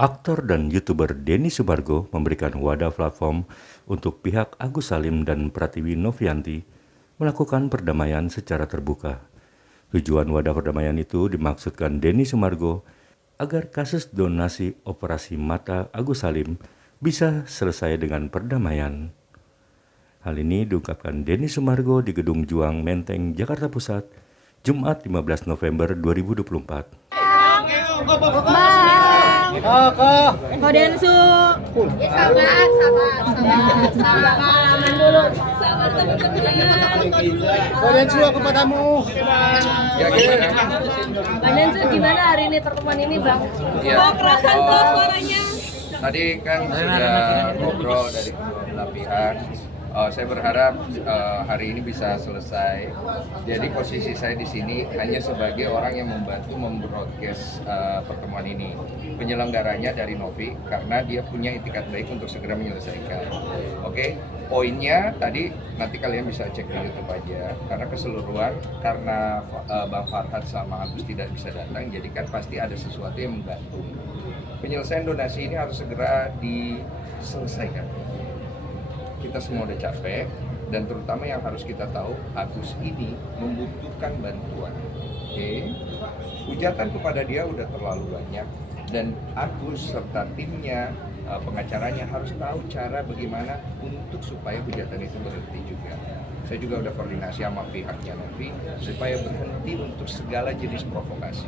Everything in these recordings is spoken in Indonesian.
Aktor dan YouTuber Denny Sumargo memberikan wadah platform untuk pihak Agus Salim dan Pratiwi Novianti melakukan perdamaian secara terbuka. Tujuan wadah perdamaian itu dimaksudkan Denny Sumargo agar kasus donasi operasi mata Agus Salim bisa selesai dengan perdamaian. Hal ini diungkapkan Denny Sumargo di Gedung Juang Menteng, Jakarta Pusat, Jumat 15 November 2024. Kodensu. Sabar. Pengalaman dulu. Sabar teman-teman. Kodensu aku padamu. Ya gimana? Bang Densu, gimana hari ini pertemuan ini, Bang? Ya. Kok kerasan kok suaranya? Tadi kan sudah ngobrol dari kedua belah pihak. Saya berharap hari ini bisa selesai. Jadi posisi saya di sini hanya sebagai orang yang membantu membroadcast pertemuan ini. Penyelenggaranya dari Novi karena dia punya itikat baik untuk segera menyelesaikan. Oke, poinnya tadi nanti kalian bisa cek di YouTube aja. Karena keseluruhan karena Bang Farhad sama Agus tidak bisa datang, jadi kan pasti ada sesuatu yang menggantung. Penyelesaian donasi ini harus segera diselesaikan. Kita semua udah capek, dan terutama yang harus kita tahu, Agus ini membutuhkan bantuan. Oke, hujatan kepada dia udah terlalu banyak, dan Agus serta timnya, pengacaranya harus tahu cara bagaimana untuk supaya hujatan itu berhenti juga. Saya juga udah koordinasi sama pihaknya Novi supaya berhenti untuk segala jenis provokasi.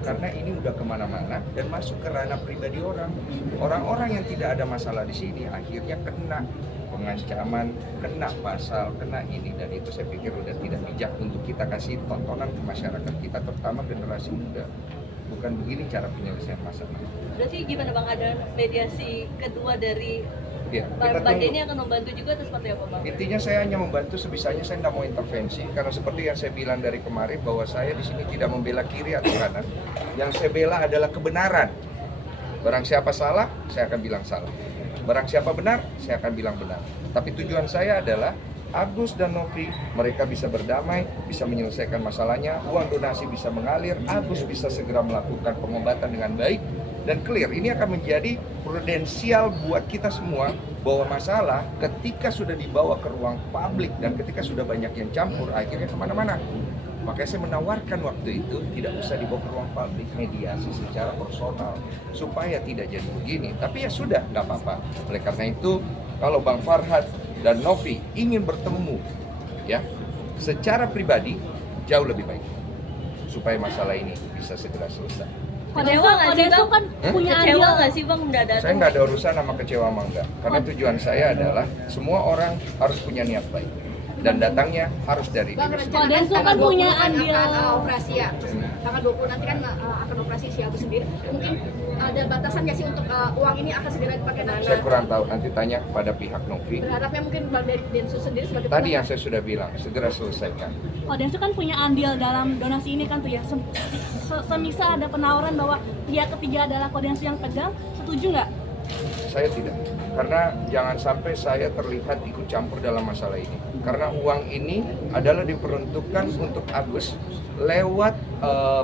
Karena ini udah kemana-mana dan masuk ke ranah pribadi orang. Orang-orang yang tidak ada masalah di sini akhirnya kena pengancaman, kena pasal, kena ini, dan itu saya pikir udah tidak bijak untuk kita kasih tontonan ke masyarakat kita, terutama generasi muda. Bukan begini cara penyelesaian masalah. Berarti gimana, Bang? Ada mediasi kedua dari Ya, Bang Denny akan membantu juga atau seperti apa, Bang? Intinya saya hanya membantu sebisanya, saya tidak mau intervensi karena seperti yang saya bilang dari kemarin bahwa saya di sini tidak membela kiri atau kanan. Yang saya bela adalah kebenaran. Barang siapa salah, saya akan bilang salah. Barang siapa benar, saya akan bilang benar. Tapi tujuan saya adalah Agus dan Novi, mereka bisa berdamai, bisa menyelesaikan masalahnya, uang donasi bisa mengalir, Agus bisa segera melakukan pengobatan dengan baik, dan clear. Ini akan menjadi prudensial buat kita semua bahwa masalah ketika sudah dibawa ke ruang publik dan ketika sudah banyak yang campur, akhirnya kemana-mana. Makanya saya menawarkan waktu itu tidak usah dibawa ke ruang publik, mediasi secara personal supaya tidak jadi begini. Tapi ya sudah, nggak apa-apa. Oleh karena itu, kalau Bang Farhad dan Novi ingin bertemu, ya, secara pribadi jauh lebih baik supaya masalah ini bisa segera selesai. Kecewa nggak sih, Bang? Kan punya Kecewa andil. nggak sih, Bang, udah datang? Saya nggak ada urusan sama kecewa sama enggak, karena tujuan saya adalah semua orang harus punya niat baik dan datangnya harus dari diri sendiri. Kodensu kan punya andil. Operasi ya, terus tanggal 20 nanti kan akan operasi si Agus sendiri. Mungkin ada batasan nggak sih untuk uang ini akan segera dipakai nanti? Saya kurang tahu, nanti tanya kepada pihak Novi. Berharapnya mungkin Bang Densus sendiri sebagai Tadi yang saya sudah bilang, segera selesaikan. Kodensu kan punya andil dalam donasi ini kan tuh ya. Semisal ada penawaran bahwa pihak ketiga adalah Kodensu yang pegang, setuju nggak? Saya tidak, karena jangan sampai saya terlihat ikut campur dalam masalah ini. Karena uang ini adalah diperuntukkan untuk Agus lewat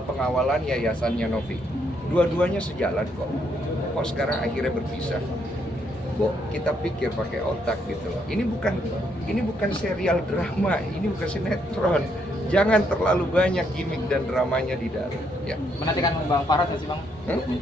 pengawalan yayasannya Novi. Dua-duanya sejalan kok. Kok sekarang akhirnya berpisah? Kok kita pikir pakai otak gitu loh. Ini bukan serial drama, ini bukan sinetron. Jangan terlalu banyak gimmick dan dramanya di dalam. Ya. Menantikan Bang Farhad nggak sih, Bang?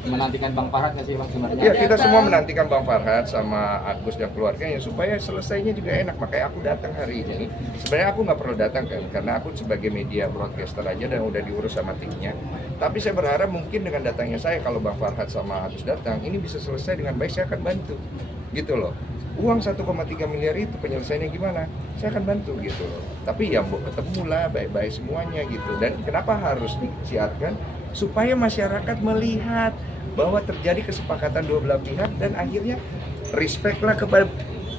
Menantikan Bang Farhad nggak sih, Bang, sebenarnya? Ya, kita semua menantikan Bang Farhad sama Agus dan keluarganya supaya selesainya juga enak. Makanya aku datang hari ini. Sebenarnya aku nggak perlu datang kan, karena aku sebagai media broadcaster aja dan udah diurus sama timnya. Tapi saya berharap mungkin dengan datangnya saya, kalau Bang Farhad sama Agus datang, ini bisa selesai dengan baik, saya akan bantu. Gitu loh. Uang 1,3 miliar itu penyelesaiannya gimana? Saya akan bantu gitu loh. Tapi ya mau ketemu lah, baik-baik semuanya gitu. Dan kenapa harus disiarkan? Supaya masyarakat melihat bahwa terjadi kesepakatan dua belah pihak dan akhirnya respect lah kepada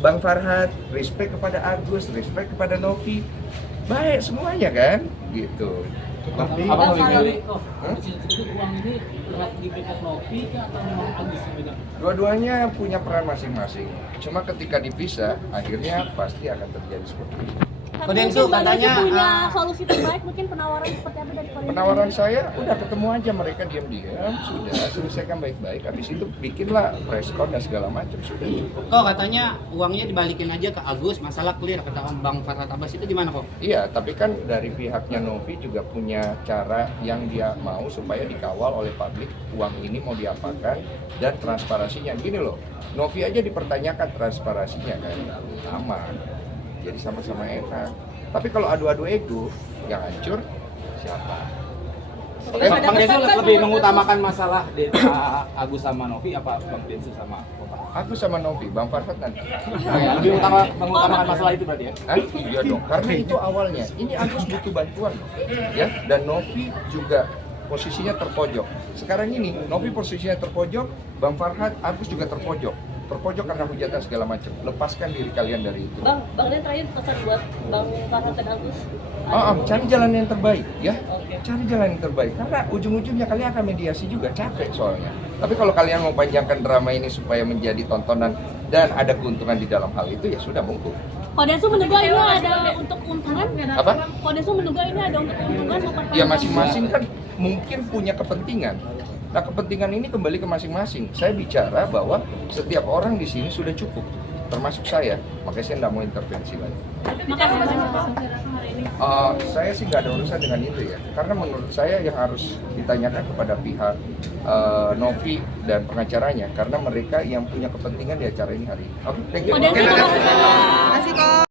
Bang Farhad, respect kepada Agus, respect kepada Novi. Baik semuanya kan? Gitu. Tapi Abang lebih Kalau milih uang ini berat di pihak Novi atau memang Agus yang pegang? dua-duanya punya peran masing-masing. Cuma ketika dipisah, akhirnya pasti akan terjadi seperti itu. Tapi Kodensu mungkin Bang Novi katanya, punya solusi terbaik, mungkin penawaran seperti apa dari Kodensu? Penawaran saya udah ketemu aja mereka diam-diam, sudah selesaikan baik-baik. Habis itu bikinlah preskon dan segala macam, sudah cukup. Kok katanya uangnya dibalikin aja ke Agus, masalah clear, kata Bang Farhad Abbas, itu gimana kok? Iya, tapi kan dari pihaknya Novi juga punya cara yang dia mau supaya dikawal oleh publik, uang ini mau diapakan dan transparansinya. Gini loh, Novi aja dipertanyakan transparansinya kan, aman. Jadi sama-sama enak. Tapi kalau adu-adu ego, yang hancur siapa? Bang Densu lebih mengutamakan masalah Agus sama Novi apa Bang Densu sama Bapak? Aku sama Novi, Bang Farhad nanti. Lebih mengutamakan masalah itu berarti ya? Hah? Iya dong, karena itu awalnya. Ini Agus butuh bantuan loh, ya. Dan Novi juga posisinya terpojok. Sekarang ini Novi posisinya terpojok, Bang Farhad, Agus juga terpojok. Terpojok karena hujatan segala macam. Lepaskan diri kalian dari itu. Bang Len terakhir pesan buat Bang Farhad dan Agus. Cari jalan yang terbaik, ya. Oke. Cari jalan yang terbaik. Karena ujung-ujungnya kalian akan mediasi juga, capek soalnya. Tapi kalau kalian mau panjangkan drama ini supaya menjadi tontonan dan ada keuntungan di dalam hal itu, ya sudah monggo. Kodensu menduga ini ada untuk keuntungan? Apa? Kodensu menduga ini ada untuk keuntungan? Ya masing-masing kan mungkin punya kepentingan. Nah, kepentingan ini kembali ke masing-masing. Saya bicara bahwa setiap orang di sini sudah cukup, termasuk saya. Makanya saya tidak mau intervensi lagi. Makasih banyak Pak. Saya sih nggak ada urusan dengan itu ya. Karena menurut saya yang harus ditanyakan kepada pihak Novi dan pengacaranya. Karena mereka yang punya kepentingan di acara ini hari ini. Oke, thank you. Kodensu, makasih banyak.